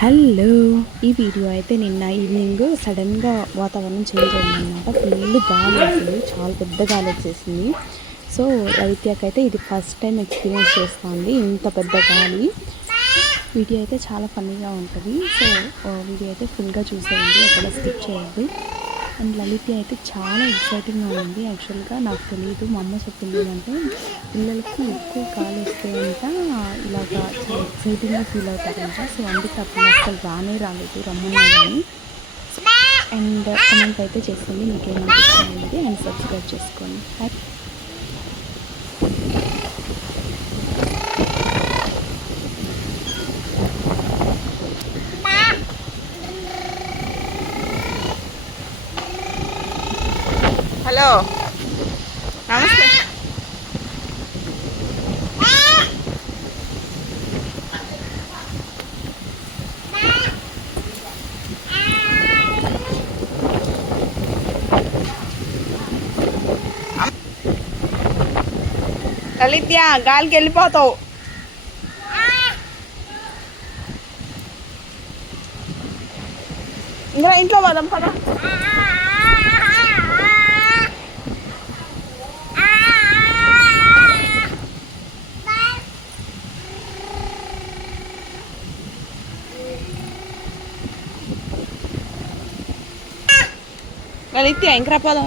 Hello, ఈ video అయితే నిన్న ఈవినింగ్ సడన్గా వాతావరణం చేంజ్ అయిందన్నమాట. ఫుల్ గాలి, అసలు చాలా పెద్ద గాలి వచ్చేసింది. సో లలిత్యకైతే ఇది ఫస్ట్ టైం ఎక్స్పీరియన్స్ చేస్తుంది ఇంత పెద్ద గాలి. వీడియో అయితే చాలా ఫన్నీగా ఉంటుంది. సో వీడియో అయితే ఫుల్గా చూసేయండి, ఎక్కడ స్కిప్ చేయొద్దు. అండ్ లలిత్య అయితే చాలా ఎక్సైటింగ్గా ఉంది. యాక్చువల్గా నాకు తెలియదు, మా అమ్మ చెప్పింది ఏంటంటే పిల్లలకి ఎక్కువ గాలి వస్తే అంట ఇలాగా చాలా ఎక్సైటింగ్గా ఫీల్ అవుతారంట. సో అందుకే అప్పుడు అసలు రాలేదు రమ్మన్నా కానీ. అండ్ కమెంట్ అయితే చేసుకోండి మీకు ఏమనిపిస్తుంది అండ్ సబ్స్క్రైబ్ చేసుకోండి. హలో, నమస్తే. లలిత్య, గాలికి వెళ్ళిపోతావు. ఇంకా ఇంట్లో పోదాం కదా. లలిత్య, ఇంకరా పోదాం.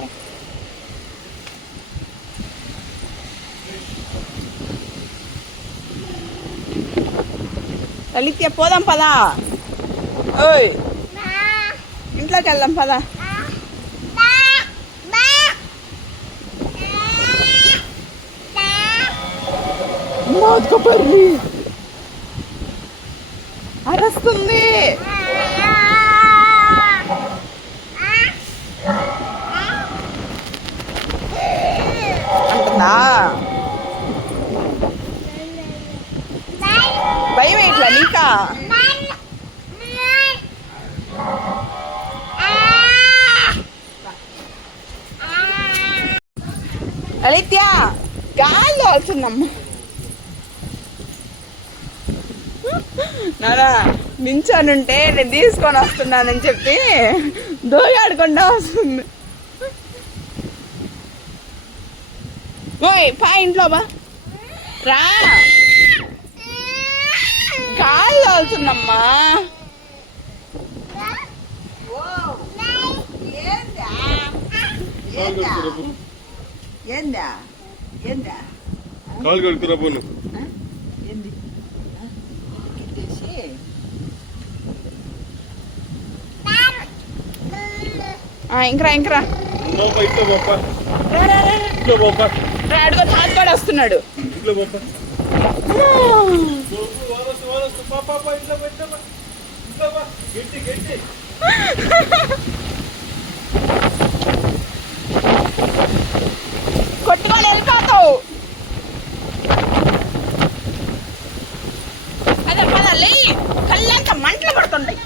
లలిత్య, పోదాం పదా. ఓయ్, ఇంట్లోకి వెళ్దాం పదా. అరస్తుంది అంటుందా. భయం ఇట్లా నీకా. లలిత్య, గాలి తోలుతుందమ్మా. నానా నించోనుంటే నేను తీసుకొని వస్తున్నానని చెప్పి దోయాడకుండా వస్తుంది. ఓయ్, పా ఇంట్లో బా రా. గాలి తోలుతుందమ్మా. ఏందా ఏందా కాలు కడుకురా పోను. ఏంది కిట్టేసి ఇంకరా అడుగో తాతగాడు వస్తున్నాడు. కొట్టుకొని వెళ్ళిపోతావు. అదే పదాలి, కళ్ళంతా మంటలు పడుతుంటాయి.